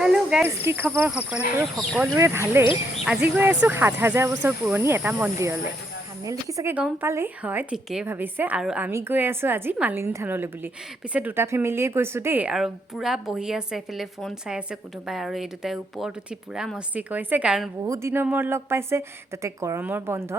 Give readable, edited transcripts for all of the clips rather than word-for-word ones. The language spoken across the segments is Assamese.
हेलो गाइज की खबर সকলোৰে ভালেই আজি গৈ আছো ৭,০০০ বছৰ পুৰণি এটা মন্দিৰলৈ থাম্বনেইল দেখি চাগে গম পালেই হয় ঠিকেই ভাবিছে আৰু আমি গৈ আছো আজি মালিনীথানলৈ বুলি পিছে দুটা ফেমিলিয়ে গৈছো দেই আৰু পুৰা বহি আছে এফালে ফোন চাই আছে কোনোবাই আৰু এই দুটাই ওপৰত উঠি পুৰা মস্তি কৰিছে কাৰণ বহুত দিনৰ মূৰত লগ পাইছে তাতে গৰমৰ বন্ধ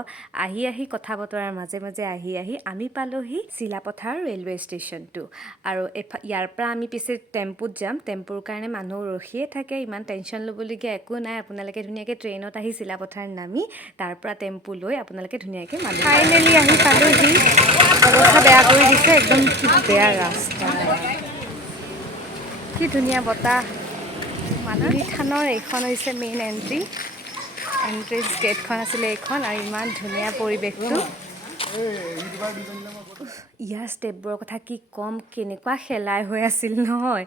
আহি কথা বতৰাৰ মাজে মাজে আহি আমি পালোহি চিলাপথাৰ ৰেলৱে ষ্টেচনটো আৰু ইয়াৰ পৰা আমি পিছে টেম্পুত যাম টেম্পুৰ কাৰণে মানুহ ৰখিয়ে থাকে ইমান টেনচন ল'বলগীয়া একো নাই আপোনালোকে ধুনীয়াকৈ ট্ৰেইনত আহি চিলাপথাৰ নামি তাৰ পৰা টেম্পু লৈ আপোনালোকে ধুনীয়াকৈ ফাইনেলি আহি পালোহি অৱস্থা বেয়া কৰি দিছে একদম কি বেয়া ৰাস্তা কি ধুনীয়া বতাহ মালিনীথানৰ এইখন হৈছে মেইন এন্ট্ৰেন্স গেটখন আছিলে এইখন আৰু ইমান ধুনীয়া পৰিৱেশটো ইয়াৰ ষ্টেপবোৰৰ কথা কি ক'ম কেনেকুৱা খেলাই হৈ আছিল নহয়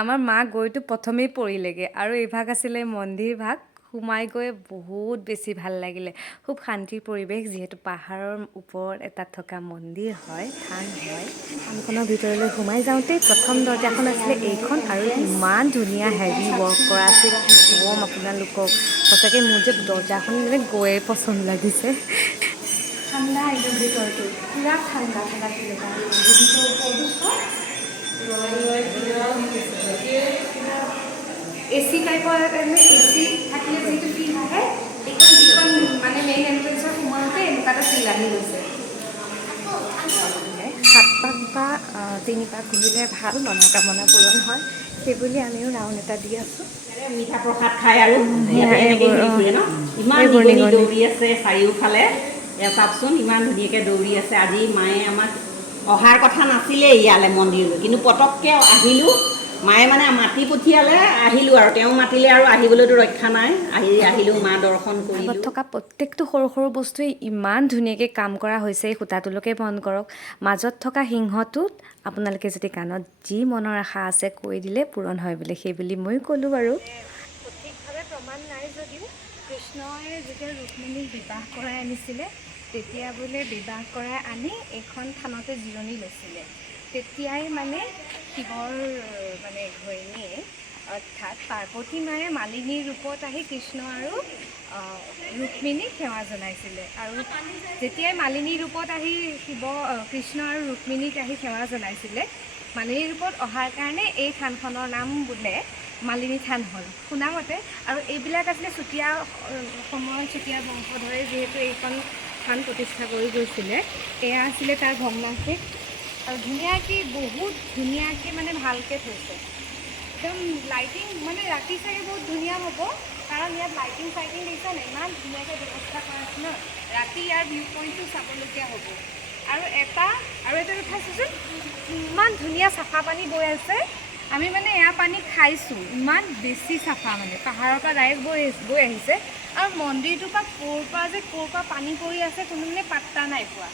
আমাৰ মা গৈতো প্ৰথমেই পৰিলেগৈ আৰু এইভাগ আছিলে মন্দিৰ ভাগ সোমাই গৈ বহুত বেছি ভাল লাগিলে খুব শান্তিৰ পৰিৱেশ যিহেতু পাহাৰৰ ওপৰত এটা থকা মন্দিৰ হয় থান হয় থানখনৰ ভিতৰলৈ সোমাই যাওঁতেই প্ৰথম দৰ্জাখন আছিলে এইখন আৰু ইমান ধুনীয়া হেভি ৱৰ্ক কৰা আছিল ক'ম আপোনালোকক সঁচাকৈ মোৰ যে দৰ্জাখন মানে গৈয়ে পচন্দ লাগিছে ঠাণ্ডা একদম ভিতৰটো পুৰা ঠাণ্ডা এচি টাইপৰ এচি থাকিলে যিটো ফিল আহে এইখন যিখন মানে মেইন এণ্ট্ৰেঞ্চৰ সোমাওঁতে এনেকুৱা এটা ফিল আহি গৈছে 7 পাক বা 3 পাক ঘূৰিলে ভাল মনোকামনা পূৰণ হয় সেইবুলি আমিও ৰাউণ্ড এটা দি আছোঁ মিঠা প্ৰসাদ খাই আৰু ইমান নিগনি দৌৰি আছে চাৰিওফালে এয়া চাওকচোন ইমান ধুনীয়াকৈ দৌৰি আছে আজি মায়ে আমাক অহাৰ কথা নাছিলে ইয়ালৈ মন্দিৰলৈ কিন্তু পটককৈ আহিলোঁ মায়ে মানে মাতি পঠিয়ালে আহিলোঁ আৰু তেওঁ মাতিলে আৰু আহিবলৈতো ৰক্ষা নাই আহিলোঁ মা দৰ্শন আগত থকা প্ৰত্যেকটো সৰু সৰু বস্তুৱেই ইমান ধুনীয়াকৈ কাম কৰা হৈছে এই সূতাটোলৈকে বন্ধ কৰক মাজত থকা সিংহটোত আপোনালোকে যদি কাণত যি মনৰ আশা আছে কৈ দিলে পূৰণ হয় বুলি সেইবুলি ময়ো ক'লোঁ বাৰু সঠিকভাৱে প্ৰমাণ নাই যদিও কৃষ্ণই যেতিয়া ৰুক্মিণীক বিবাহ কৰাই আনিছিলে তেতিয়া বোলে বিবাহ কৰাই আনি এইখন থানতে জিৰণি লৈছিলে তেতিয়াই মানে শিৱৰ মানে ঘৈণীয়ে অৰ্থাৎ পাৰ্বতী মায়ে মালিনীৰ ৰূপত আহি কৃষ্ণ আৰু ৰুক্মিণীক সেৱা জনাইছিলে আৰু যেতিয়াই মালিনীৰ ৰূপত আহি কৃষ্ণ আৰু ৰুক্মিণীক আহি সেৱা জনাইছিলে মালিনীৰ ৰূপত অহাৰ কাৰণে এই থানখনৰ নাম বোলে মালিনী থান হ'ল শুনামতে আৰু এইবিলাক আছিলে চুতীয়া সময়ত চুতীয়া বংশধৰে যিহেতু এইখন থান প্ৰতিষ্ঠা কৰি গৈছিলে এয়া আছিলে তাৰ ভগ্নাংশিক আৰু ধুনীয়াকৈ বহুত ধুনীয়াকৈ মানে ভালকৈ থৈছে একদম লাইটিং মানে ৰাতি চাগে বহুত ধুনীয়া হ'ব কাৰণ ইয়াত লাইটিং দিছে নাই ইমান ধুনীয়াকৈ ব্যৱস্থা কৰা আছে ন ৰাতি ইয়াৰ ভিউ পইণ্টটো চাবলগীয়া হ'ব আৰু এটা কথা চাচোন ইমান ধুনীয়া চাফা পানী বৈ আছে আমি মানে এয়া পানী খাইছোঁ ইমান বেছি চাফা মানে পাহাৰৰ পৰা ডাইৰেক্ট বৈ আহিছে আৰু মন্দিৰটোৰ পৰা ক'ৰ পৰা পানী পৰি আছে কোনো মানে পাত্তা নাই পোৱা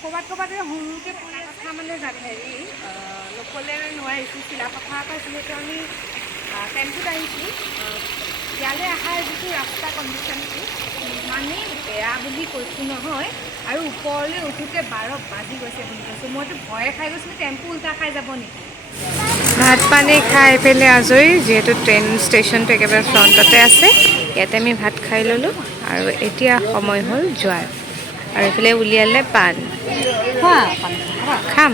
ক'ৰবাত সৰুকৈ পৰি কথা মানে হেৰি নক'লে নোৱাৰিছোঁ চিলাপথাৰৰ পৰা যিহেতু আমি টেম্পুত আহিছোঁ ইয়ালৈ অহাৰ যিটো ৰাস্তা কণ্ডিশ্যনটো ইমানেই বেয়া বুলি কৈছোঁ নহয় আৰু ওপৰলৈ উঠোঁতে 12 বাজি গৈছে বুলি কৈছোঁ মইতো ভয়ে খাই গৈছিলোঁ টেম্পু উল্টা খাই যাব নেকি ভাত পানী খাই পেলাই আজৰি যিহেতু ট্ৰেইন ষ্টেচনটো একেবাৰে ফ্ৰণ্টতে আছে ইয়াতে আমি ভাত খাই ল'লোঁ আৰু এতিয়া সময় হ'ল যোৱাৰ আৰু এইফালে উলিয়ালে পাণ খাম